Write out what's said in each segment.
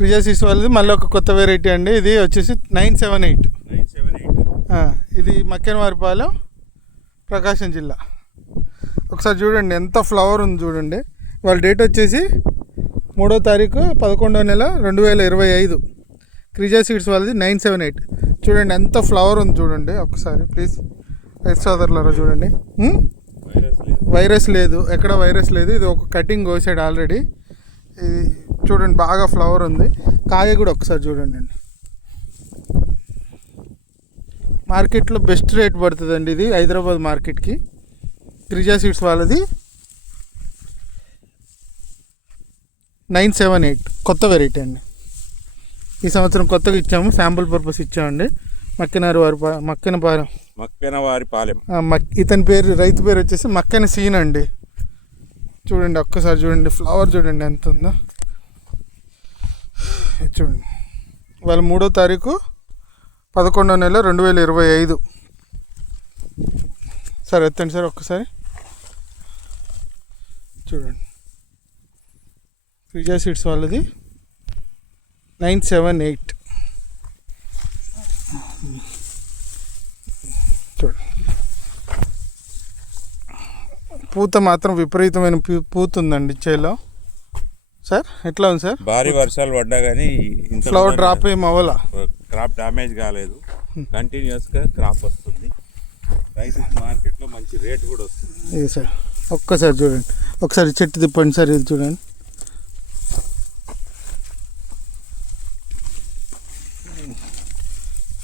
క్రిజా seeds వాళ్ళది మళ్ళీ ఒక కొత్త వెరైటీ అండి. ఇది వచ్చేసి nine seven eight. Nine seven eight. ఇది మక్కెనవారిపాలెం ప్రకాశం జిల్లా. ఒకసారి చూడండి ఎంత ఫ్లవర్ ఉంది చూడండి. వాళ్ళ డేట్ వచ్చేసి మూడో తారీఖు పదకొండో నెల రెండు వేల ఇరవై ఐదు. క్రిజా సీడ్స్ వాళ్ళది నైన్ సెవెన్ ఎయిట్. చూడండి ఎంత ఫ్లవర్ ఉంది చూడండి. ఒకసారి ప్లీజ్ రైతు సోదరులారా చూడండి. ఉం? వైరస్ లేదు. వైరస్ లేదు. ఎక్కడ వైరస్ లేదు. ఇది ఒక కటింగ్ కోసాడు ఆల్రెడీ ఇది చూడండి బాగా ఫ్లవర్ ఉంది. కాయ కూడా ఒకసారి చూడండి అండి. మార్కెట్లో బెస్ట్ రేట్ పడుతుందండి ఇది హైదరాబాద్ మార్కెట్కి. క్రిజా సీడ్స్ వాళ్ళది నైన్ సెవెన్ ఎయిట్ కొత్త వెరైటీ అండి. ఈ సంవత్సరం కొత్తగా ఇచ్చాము శాంపుల్ పర్పస్ ఇచ్చామండి. మక్కినారు వారి పా- మక్కిన పాలెం. మక్కెన వారి పాలెం. ఇతని పేరు రైతు పేరు వచ్చేసి మక్కన సీన్ అండి. చూడండి ఒక్కసారి చూడండి ఫ్లవర్ చూడండి ఎంత ఉందో. చూడండి వాళ్ళ మూడో తారీఖు పదకొండో నెల రెండు వేల ఇరవై ఐదు. సార్ ఎత్తండి సార్ ఒక్కసారి. చూడండి. విజయ్ సీట్స్ వాళ్ళది. Nine seven eight. చూడండి. పూత మాత్రం విపరీతమైన పూ- పూత ఉందండి చేలో. సార్ ఎట్లా ఉంది సార్? భారీ వర్షాలు పడ్డా కానీ ఫ్లవర్ డ్రాప్ ఏం అవ్వాలా? క్రాప్ డ్యామేజ్ కాలేదు. కంటిన్యూస్గా క్రాప్ వస్తుంది. రైతుకి మార్కెట్లో మంచి రేట్ కూడా వస్తుంది. సార్ ఒక్కసారి చూడండి. ఒకసారి చెట్టు తిప్పండి సార్ ఇది చూడండి.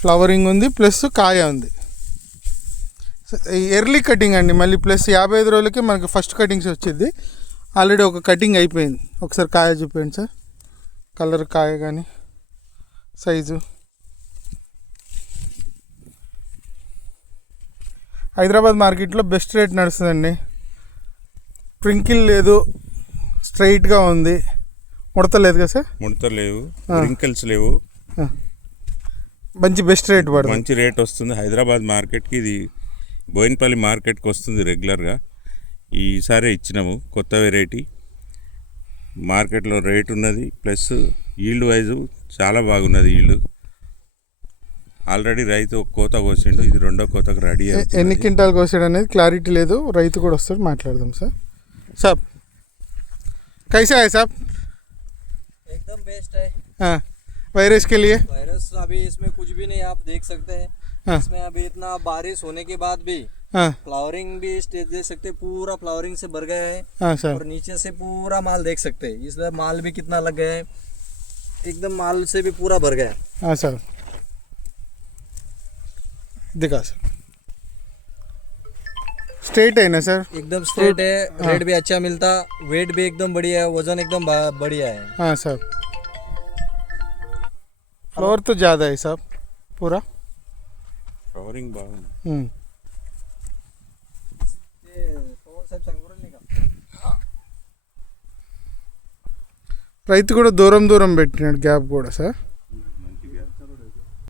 ఫ్లవరింగ్ ఉంది ప్లస్ కాయ ఉంది. ఎర్లీ కటింగ్ అండి మళ్ళీ ప్లస్ యాభై ఐదు రోజులకి మనకి ఫస్ట్ కటింగ్స్ వచ్చింది. ఆల్రెడీ ఒక కటింగ్ అయిపోయింది. ఒకసారి కాయ చూపించండి సార్. కలర్ కాయ కానీ సైజు. హైదరాబాద్ మార్కెట్లో బెస్ట్ రేట్ నడుస్తుందండి. ట్వింకిల్ లేదు స్ట్రైట్గా ఉంది. ముడత లేదు కదా సార్? ముడత లేవు ఆ. రింకిల్స్ లేవు. మంచి బెస్ట్ రేట్ పడుతుంది. మంచి రేట్ వస్తుంది. హైదరాబాద్ మార్కెట్కి ఇది బోయినపల్లి మార్కెట్కి వస్తుంది రెగ్యులర్గా. ఈసారి ఇచ్చినాము కొత్త వెరైటీ మార్కెట్లో రేట్ ఉన్నది ప్లస్ ఈల్డ్ వైజు చాలా బాగున్నది ఈల్డ్ ఆల్రెడీ రైతు ఒక కోత కోసిండు ఇది రెండో కోతకు రెడీ ఎ- ఎన్ని క్వింటాల్ కోసాడు అనేది క్లారిటీ లేదు రైతు కూడా వస్తాడు మాట్లాడదాం సార్ సాబ్ कैसा है साहब एकदम बेस्ट है हाँ वायरस के लिए वायरस अभी इसमें कुछ भी नहीं आप देख सकते हैं हाँ इसमें अभी इतना बारिश होने के बाद भी हाँ। फ्लावरिंग भी स्टेज देख सकते हैं पूरा फ्लावरिंग से भर गया है। हाँ और नीचे से पूरा माल देख सकते हैं इसमें माल भी कितना लग गया है। एकदम माल से भी पूरा भर गया है। हाँ सर। दिखा सर। स्ट्रेट है ना सर? एकदम स्ट्रेट है रेट भी अच्छा मिलता वेट भी एकदम बढ़िया है वज़न एकदम बढ़िया है। हाँ सर। फ्लोर तो ज़्यादा है साहब पूरा। కవరింగ్ బాగుంది. రైతు కూడా దూరం దూరం పెట్టినాడు గ్యాప్ కూడా సార్.